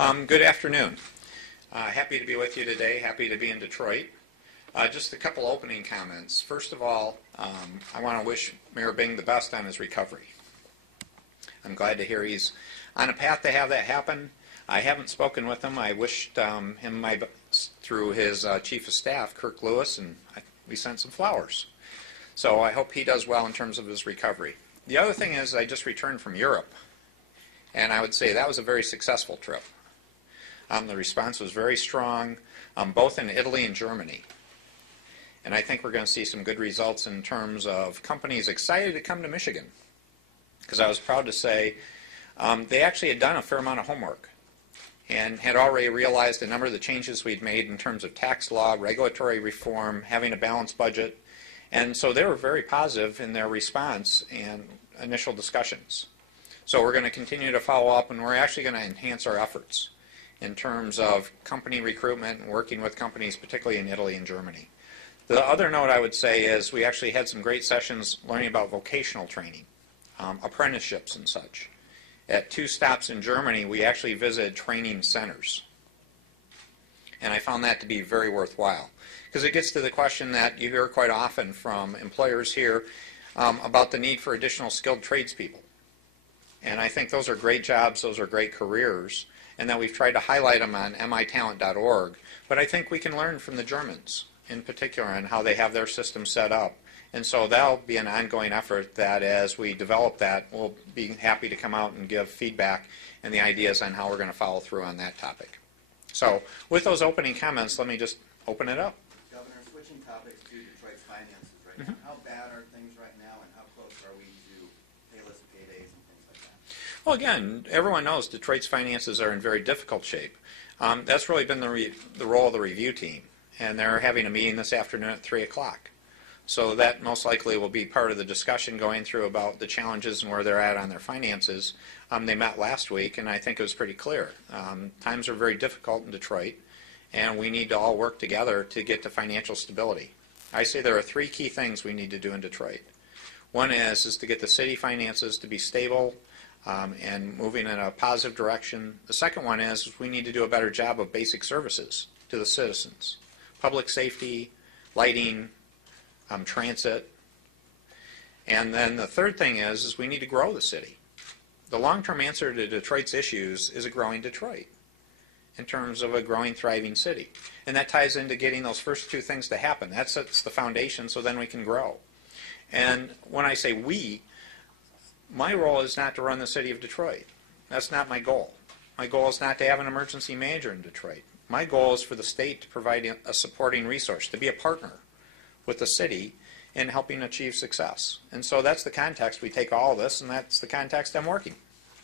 Good afternoon. Happy to be with you today. Happy to be in Detroit. Just a couple opening comments. First of all, I want to wish Mayor Bing the best on his recovery. I'm glad to hear he's on a path to have that happen. I haven't spoken with him. I wished him my best through his chief of staff, Kirk Lewis, and we sent some flowers. So I hope he does well in terms of his recovery. The other thing is I just returned from Europe, and I would say that was a very successful trip. The response was very strong, both in Italy and Germany. And I think we're going to see some good results in terms of companies excited to come to Michigan. Because I was proud to say they actually had done a fair amount of homework and had already realized a number of the changes we'd made in terms of tax law, regulatory reform, having a balanced budget. And so they were very positive in their response and initial discussions. So we're going to continue to follow up, and we're actually going to enhance our efforts in terms of company recruitment and working with companies, particularly in Italy and Germany. The other note I would say is we actually had some great sessions learning about vocational training, apprenticeships and such. At 2 stops in Germany, we actually visited training centers. And I found that to be very worthwhile, because it gets to the question that you hear quite often from employers here about the need for additional skilled tradespeople. And I think those are great jobs, those are great careers, and that we've tried to highlight them on mitalent.org. But I think we can learn from the Germans in particular on how they have their system set up. And so that'll be an ongoing effort that as we develop that, we'll be happy to come out and give feedback and the ideas on how we're going to follow through on that topic. So with those opening comments, let me just open it up. Governor, switching topics to Detroit's finances right now. How bad are things right now, and how close are we to payless paydays and things like that? Well, again, everyone knows Detroit's finances are in very difficult shape. That's really been the role of the review team, and they're having a meeting this afternoon at 3 o'clock. So that most likely will be part of the discussion going through about the challenges and where they're at on their finances. They met last week, and I think it was pretty clear. Times are very difficult in Detroit, and we need to all work together to get to financial stability. I say there are 3 key things we need to do in Detroit. One is to get the city finances to be stable and moving in a positive direction. The second one is we need to do a better job of basic services to the citizens. Public safety, lighting, transit. And then the third thing is we need to grow the city. The long-term answer to Detroit's issues is a growing Detroit in terms of a growing, thriving city. And that ties into getting those first 2 things to happen. That sets the foundation so then we can grow. And when I say we, my role is not to run the city of Detroit. That's not my goal. My goal is not to have an emergency manager in Detroit. My goal is for the state to provide a supporting resource, to be a partner with the city in helping achieve success. And so that's the context. We take all of this, and that's the context I'm working.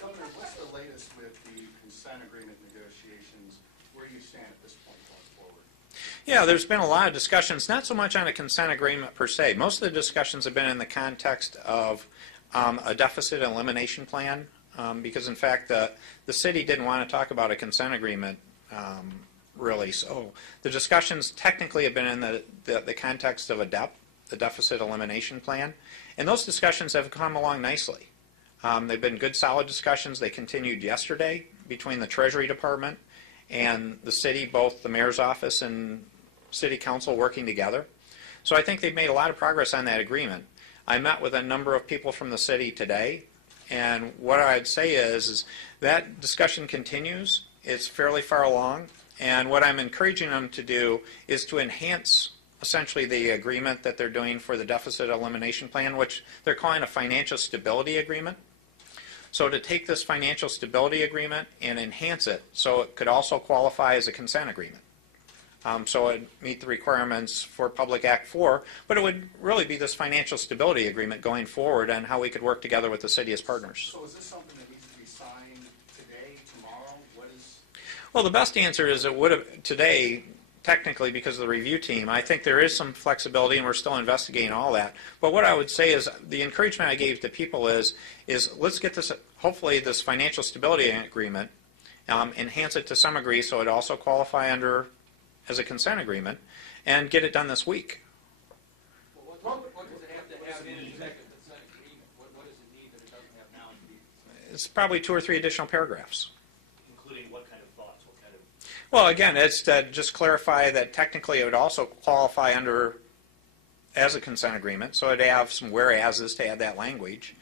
Governor, what's the latest with the consent agreement negotiations? Where do you stand at this point going forward? Yeah, there's been a lot of discussions, not so much on a consent agreement per se. Most of the discussions have been in the context of a deficit elimination plan, because in fact the city didn't want to talk about a consent agreement really. So the discussions technically have been in the context of a DEP, the deficit elimination plan, and those discussions have come along nicely. They've been good, solid discussions. They continued yesterday between the Treasury Department and the city, both the mayor's office and city council working together. So I think they've made a lot of progress on that agreement. I met with a number of people from the city today, and what I'd say is that discussion continues. It's fairly far along. And what I'm encouraging them to do is to enhance essentially the agreement that they're doing for the deficit elimination plan, which they're calling a financial stability agreement. So to take this financial stability agreement and enhance it so it could also qualify as a consent agreement. So it would meet the requirements for Public Act 4, but it would really be this financial stability agreement going forward and how we could work together with the city as partners. So is this something that needs to be signed today, tomorrow? What is? Well, the best answer is it would have today, technically because of the review team. I think there is some flexibility and we're still investigating all that. But what I would say is the encouragement I gave to people is let's get this, hopefully this financial stability agreement, enhance it to some degree so it also qualify under as a consent agreement, and get it done this week. Well, what does it have to have in executive consent agreement? What does it need that it doesn't have now? It's probably 2 or 3 additional paragraphs. Including what kind of Well, again, it's to just clarify that technically it would also qualify under as a consent agreement, so it'd have some whereases to add that language.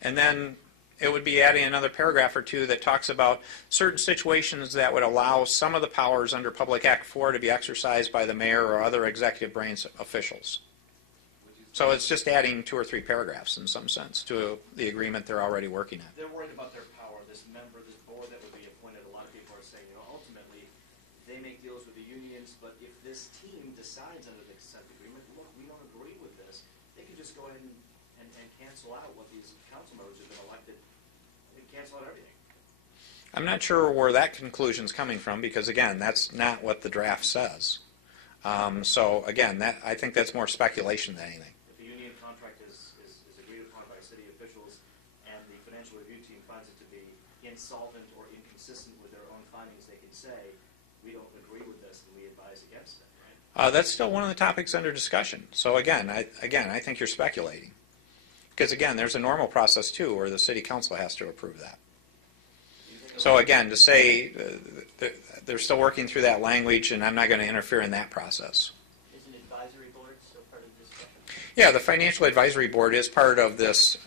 And then it would be adding another paragraph or two that talks about certain situations that would allow some of the powers under Public Act 4 to be exercised by the mayor or other executive branch officials. So it's just adding 2 or 3 paragraphs in some sense to the agreement they're already working on. They're worried about their power, this member, this board that would be appointed. A lot of people are saying, ultimately, they make deals with the unions, but if this team decides under the consent agreement, look, we don't agree with this, they can just go ahead and cancel out what these council members have been elected. They can cancel out everything. I'm not sure where that conclusion's coming from because, again, that's not what the draft says. So, again, I think that's more speculation than anything. If the union contract is agreed upon by city officials and the financial review team finds it to be insolvent or inconsistent with their own findings, they can say, we don't agree with this and we advise against it, right? That's still one of the topics under discussion. So, again, I think you're speculating. Because, again, there's a normal process, too, where the city council has to approve that. So, again, to say they're still working through that language, and I'm not going to interfere in that process. Is an advisory board still part of the discussion? Yeah, the Financial Advisory Board is part of this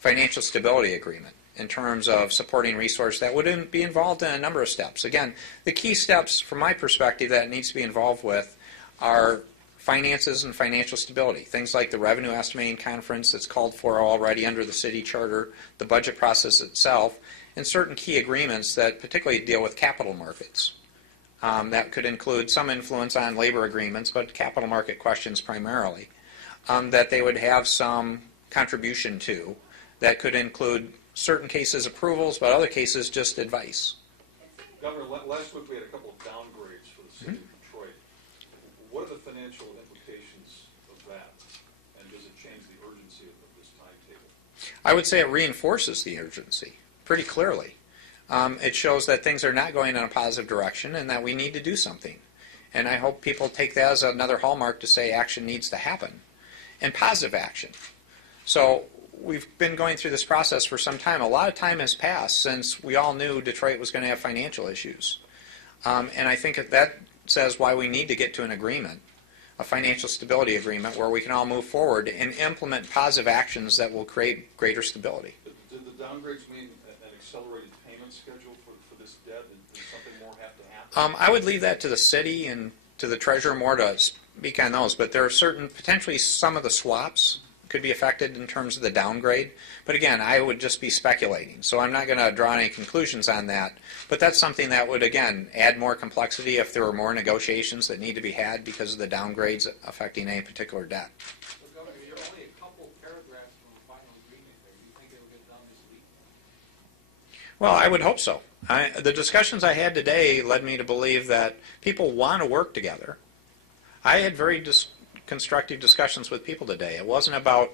financial stability agreement in terms of supporting resource that would be involved in a number of steps. Again, the key steps, from my perspective, that it needs to be involved with are finances and financial stability. Things like the revenue estimating conference that's called for already under the city charter, the budget process itself, and certain key agreements that particularly deal with capital markets. That could include some influence on labor agreements, but capital market questions primarily. That they would have some contribution to. That could include certain cases approvals, but other cases just advice. Governor, last week we had a couple of downgrades for the city of Detroit. What are the financial implications of that? And does it change the urgency of this timetable? I would say it reinforces the urgency pretty clearly. It shows that things are not going in a positive direction and that we need to do something. And I hope people take that as another hallmark to say action needs to happen. And positive action. So we've been going through this process for some time. A lot of time has passed since we all knew Detroit was going to have financial issues. And I think that says why we need to get to an agreement, a financial stability agreement, where we can all move forward and implement positive actions that will create greater stability. Did the downgrades mean an accelerated payment schedule for this debt? Did something more have to happen? I would leave that to the city and to the treasurer more to speak on those, but there are certain, potentially some of the swaps could be affected in terms of the downgrade. But again, I would just be speculating, so I'm not going to draw any conclusions on that. But that's something that would, again, add more complexity if there were more negotiations that need to be had because of the downgrades affecting any particular debt. So, Governor, you're only a couple paragraphs from a final agreement there. You think it'll get done this week? Well, I would hope so. The discussions I had today led me to believe that people want to work together. I had very constructive discussions with people today. It wasn't about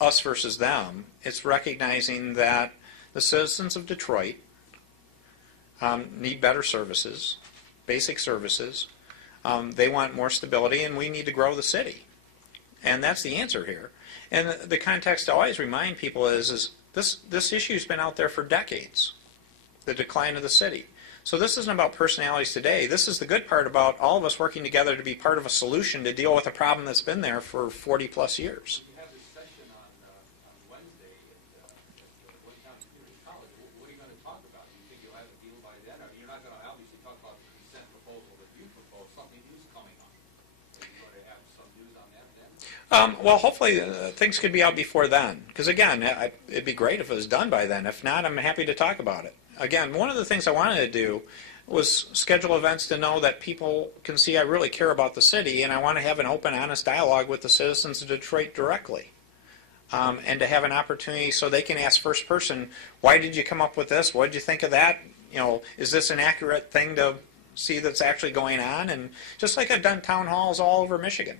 us versus them. It's recognizing that the citizens of Detroit need better services, basic services. They want more stability, and we need to grow the city. And that's the answer here. And the context to always remind people is this issue's been out there for decades, the decline of the city. So this isn't about personalities today. This is the good part about all of us working together to be part of a solution to deal with a problem that's been there for 40 plus years. You have this session on Wednesday at Wood County Community College. What are you going to talk about? Do you think you'll have a deal by then? Or you're not going to obviously talk about the consent proposal that you proposed. Something new's coming on. Are you going to have some news on that then? Well, hopefully things could be out before then. Because again, it'd be great if it was done by then. If not, I'm happy to talk about it. Again, one of the things I wanted to do was schedule events to know that people can see I really care about the city, and I want to have an open, honest dialogue with the citizens of Detroit directly. And to have an opportunity so they can ask first person, why did you come up with this? What did you think of that? Is this an accurate thing to see that's actually going on? And just like I've done town halls all over Michigan.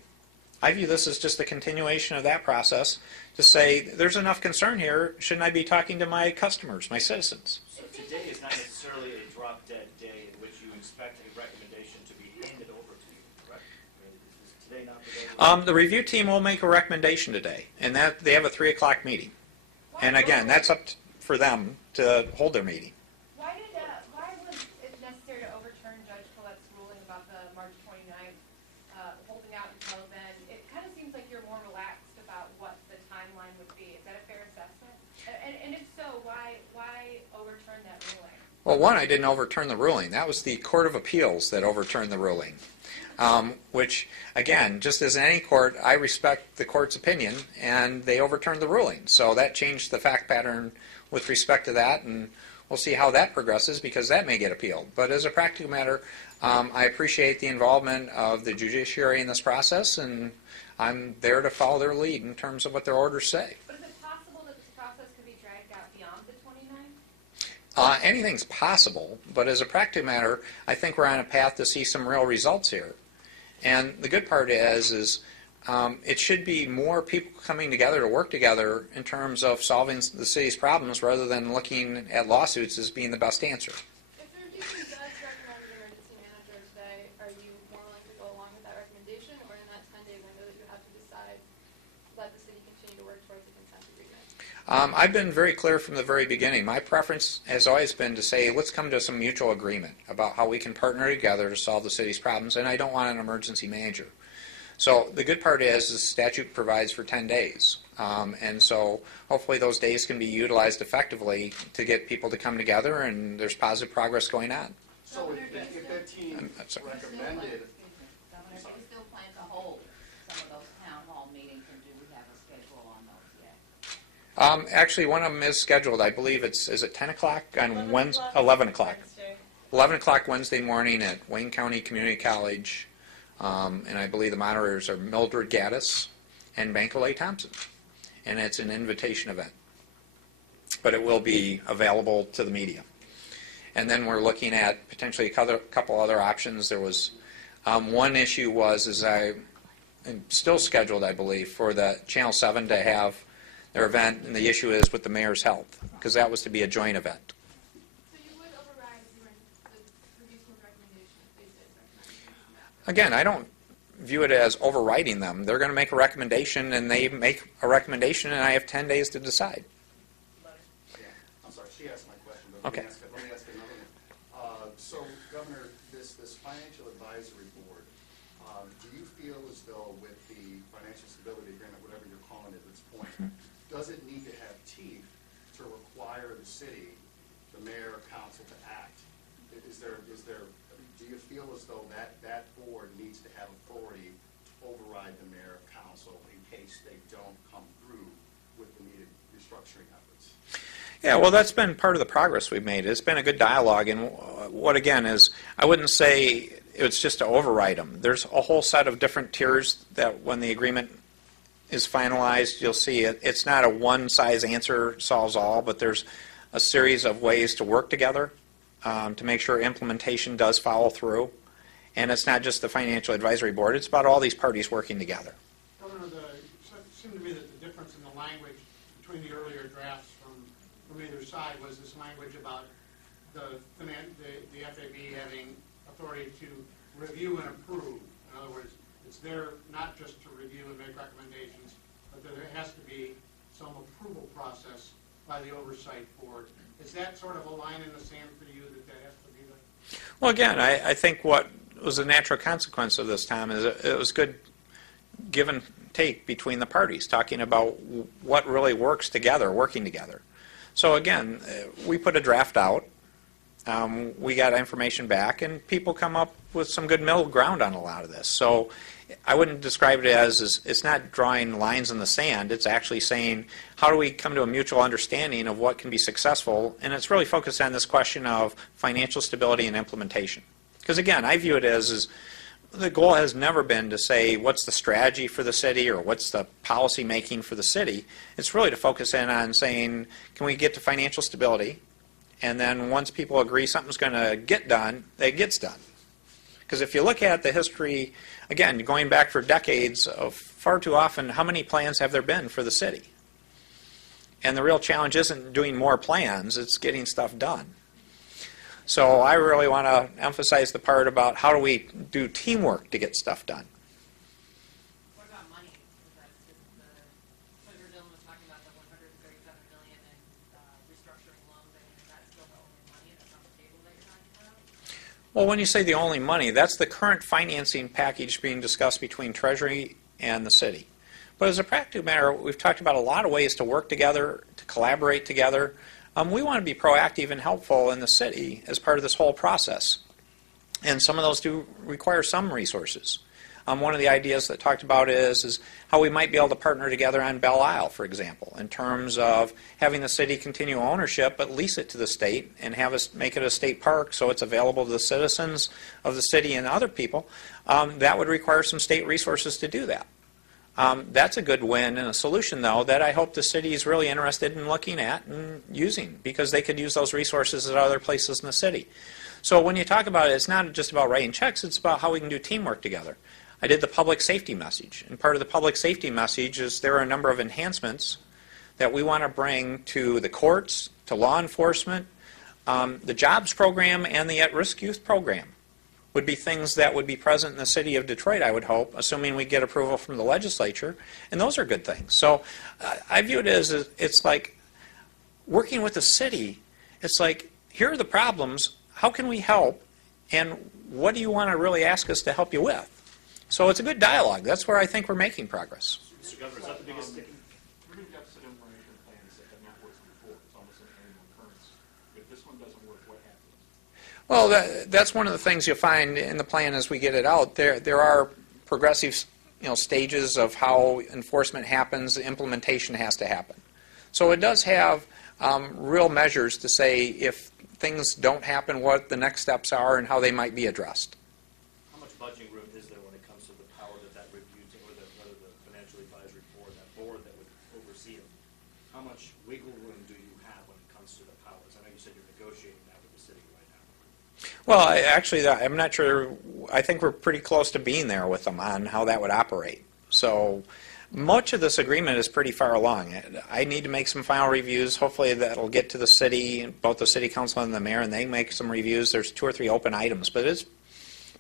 I view this as just a continuation of that process to say, there's enough concern here, shouldn't I be talking to my customers, my citizens? So today is not necessarily a drop-dead day in which you expect a recommendation to be handed over to you, correct? I mean, is today not the day? The review team will make a recommendation today, and that they have a 3 o'clock meeting. And again, that's up for them to hold their meeting. Why was it necessary to overturn Judge Well, one, I didn't overturn the ruling. That was the Court of Appeals that overturned the ruling. Which, again, just as in any court, I respect the court's opinion, and they overturned the ruling. So that changed the fact pattern with respect to that, and we'll see how that progresses, because that may get appealed. But as a practical matter, I appreciate the involvement of the judiciary in this process, and I'm there to follow their lead in terms of what their orders say. But is it possible that this process could be dragged out beyond the 29th? Anything's possible, but as a practical matter, I think we're on a path to see some real results here. And the good part is it should be more people coming together to work together in terms of solving the city's problems rather than looking at lawsuits as being the best answer. If your team does recommend an emergency manager today, are you more willing to go along with that recommendation, or in that 10-day window that you have to decide, let the city continue to work towards a consent agreement? I've been very clear from the very beginning. My preference has always been to say, let's come to some mutual agreement about how we can partner together to solve the city's problems, and I don't want an emergency manager. So the good part is the statute provides for 10 days. And so hopefully those days can be utilized effectively to get people to come together, and there's positive progress going on. So if that team recommended, Governor, do you still plan to hold some of those town hall meetings, and do we have a schedule on those yet? Actually, one of them is scheduled. I believe is it 10 o'clock on Wednesday? 11 o'clock. 11 o'clock Wednesday morning at Wayne County Community College. And I believe the moderators are Mildred Gaddis and Banko A. Thompson. And it's an invitation event. But it will be available to the media. And then we're looking at potentially a couple other options. There was one issue I'm still scheduled, I believe, for the Channel 7 to have their event, and the issue is with the mayor's health, because that was to be a joint event. So you would override the review team's recommendation if they did recommend? Again, I don't view it as overriding them. They're going to make a recommendation, and they make a recommendation, and I have 10 days to decide. yeah, I'm sorry, she asked my question, but Okay. let me ask another one. So, Governor, this financial advisory board, do you feel as though with the financial stability agreement, whatever you're calling it at this point, does it need to have teeth to require the city, the mayor, council to act? Do you feel as though that board needs to have authority to override the mayor, council, in case they don't come through with the needed restructuring efforts? Yeah, well, that's been part of the progress we've made. It's been a good dialogue, and what, again, is I wouldn't say it's just to override them. There's a whole set of different tiers that when the agreement is finalized, you'll see it's not a one-size answer solves all, but there's a series of ways to work together to make sure implementation does follow through. And it's not just the Financial Advisory Board, it's about all these parties working together. Governor, it seemed to me that the difference in the language between the earlier drafts from either side was this language about the FAB having authority to review and approve. In other words, it's there not just to review and make recommendations, but that there has to be some approval process by the oversight board. Is that sort of a line in the sand for you that has to be there? Well, again, I think what was a natural consequence of this, Tom, is it was good give and take between the parties, talking about what really works together, working together. So again, we put a draft out. We got information back, and people come up with some good middle ground on a lot of this. So I wouldn't describe it as it's not drawing lines in the sand. It's actually saying, how do we come to a mutual understanding of what can be successful? And it's really focused on this question of financial stability and implementation. Because again, I view it as the goal has never been to say what's the strategy for the city or what's the policy making for the city. It's really to focus in on saying, can we get to financial stability? And then once people agree something's going to get done, it gets done. Because if you look at the history, again, going back for decades, of far too often, how many plans have there been for the city? And the real challenge isn't doing more plans, it's getting stuff done. So I really want to emphasize the part about how do we do teamwork to get stuff done. What about money? Senator Dillon was talking about the $137 million in restructuring loans. I mean, is that still the only money that's on the table that you're talking about? Well, when you say the only money, that's the current financing package being discussed between Treasury and the city. But as a practical matter, we've talked about a lot of ways to work together, to collaborate together. we want to be proactive and helpful in the city as part of this whole process. And some of those do require some resources. One of the ideas that talked about is how we might be able to partner together on Belle Isle, for example, in terms of having the city continue ownership but lease it to the state and have us make it a state park so it's available to the citizens of the city and other people. That would require some state resources to do that. That's a good win and a solution, though, that I hope the city is really interested in looking at and using, because they could use those resources at other places in the city. So when you talk about it, it's not just about writing checks, it's about how we can do teamwork together. I did the public safety message, and part of the public safety message is there are a number of enhancements that we want to bring to the courts, to law enforcement, the jobs program, and the at-risk youth program would be things that would be present in the city of Detroit, I would hope, assuming we get approval from the legislature, and those are good things. So I view it as it's like working with the city. It's like, here are the problems, how can we help, and what do you want to really ask us to help you with? So it's a good dialogue. That's where I think we're making progress. Mr. Governor, is that the biggest sticking? Reading deficit information plans that have not worked before. It's almost an annual occurrence. If this one doesn't work, what happens? Well, that's one of the things you'll find in the plan as we get it out. There are progressive, stages of how enforcement happens. The implementation has to happen. So it does have real measures to say if things don't happen, what the next steps are and how they might be addressed. How much budgeting room is there when it comes to the power that review team, or the financial advisory board, that board that would oversee them? How much wiggle room do you have when it comes to the powers? I know you said you're negotiating that with the city right now. Well, I'm not sure. I think we're pretty close to being there with them on how that would operate. So much of this agreement is pretty far along. I need to make some final reviews. Hopefully that'll get to the city, both the city council and the mayor, and they make some reviews. There's 2 or 3 open items, but it's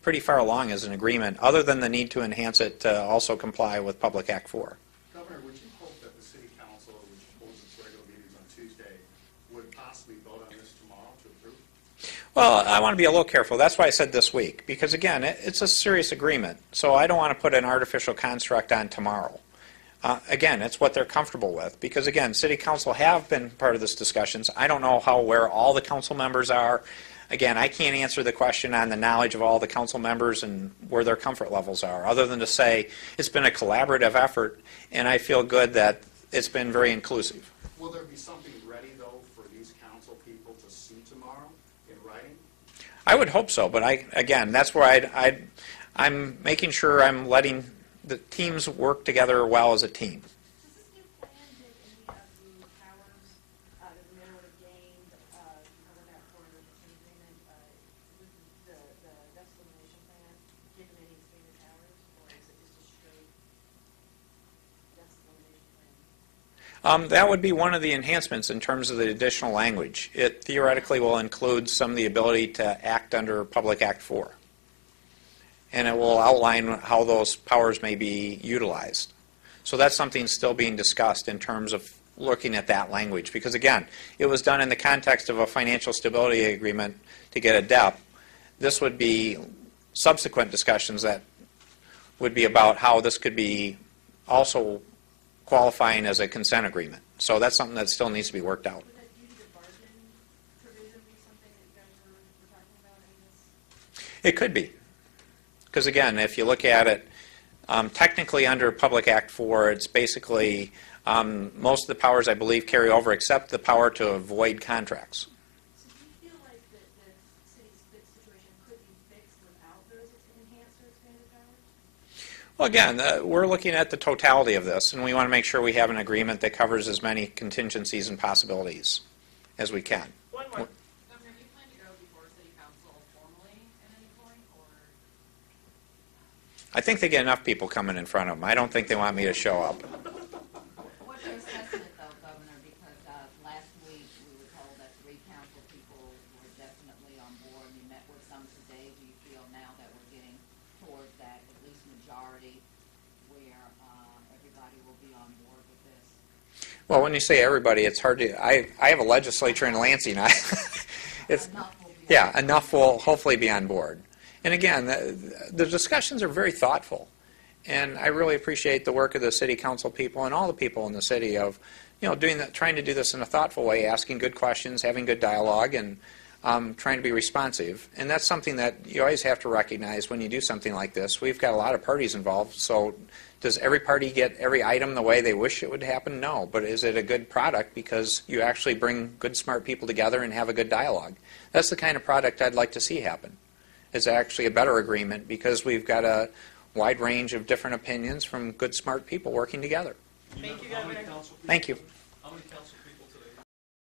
pretty far along as an agreement, other than the need to enhance it to also comply with Public Act 4. Governor, would you hope that the city council, which holds its regular meetings on Tuesday, would possibly vote on this tomorrow to approve? Well, I want to be a little careful. That's why I said this week, because again, it's a serious agreement. So I don't want to put an artificial construct on tomorrow. Again, it's what they're comfortable with, because again, city council have been part of this discussions. I don't know where all the council members are. Again, I can't answer the question on the knowledge of all the council members and where their comfort levels are, other than to say it's been a collaborative effort, and I feel good that it's been very inclusive. Will there be something ready, though, for these council people to see tomorrow in writing? I would hope so, but again, that's where I'm making sure I'm letting the teams work together well as a team. Does this new plan take any of the powers that the mayor would have gained under that for the agreement with the desalination plan, give them any expanded powers, or is it just a straight desalination plan? That would be one of the enhancements in terms of the additional language. It theoretically will include some of the ability to act under Public Act 4. And it will outline how those powers may be utilized. So that's something still being discussed in terms of looking at that language. Because again, it was done in the context of a financial stability agreement to get a DEP. This would be subsequent discussions that would be about how this could be also qualifying as a consent agreement. So that's something that still needs to be worked out. Would that duty to bargain provision be something that you guys were talking about in this? It could be. Because again, if you look at it, technically under Public Act 4, it's basically most of the powers, I believe, carry over except the power to avoid contracts. So do you feel like that the city's situation could be fixed without those enhanced or expanded powers? Well, again, we're looking at the totality of this, and we want to make sure we have an agreement that covers as many contingencies and possibilities as we can. One more. Governor, do you plan to go before city council formally at any point, or? I think they get enough people coming in front of them. I don't think they want me to show up. What's your assessment, though, Governor? Because last week we were told that 3 council people were definitely on board. You met with some today. Do you feel now that we're getting towards that at least majority where everybody will be on board with this? Well, when you say everybody, it's hard to. I have a legislature in Lansing. Enough will hopefully be on board. And again, the discussions are very thoughtful. And I really appreciate the work of the city council people and all the people in the city of, trying to do this in a thoughtful way, asking good questions, having good dialogue, and trying to be responsive. And that's something that you always have to recognize when you do something like this. We've got a lot of parties involved, so does every party get every item the way they wish it would happen? No. But is it a good product because you actually bring good, smart people together and have a good dialogue? That's the kind of product I'd like to see happen. It's actually a better agreement because we've got a wide range of different opinions from good, smart people working together. Thank you, Governor. Thank you.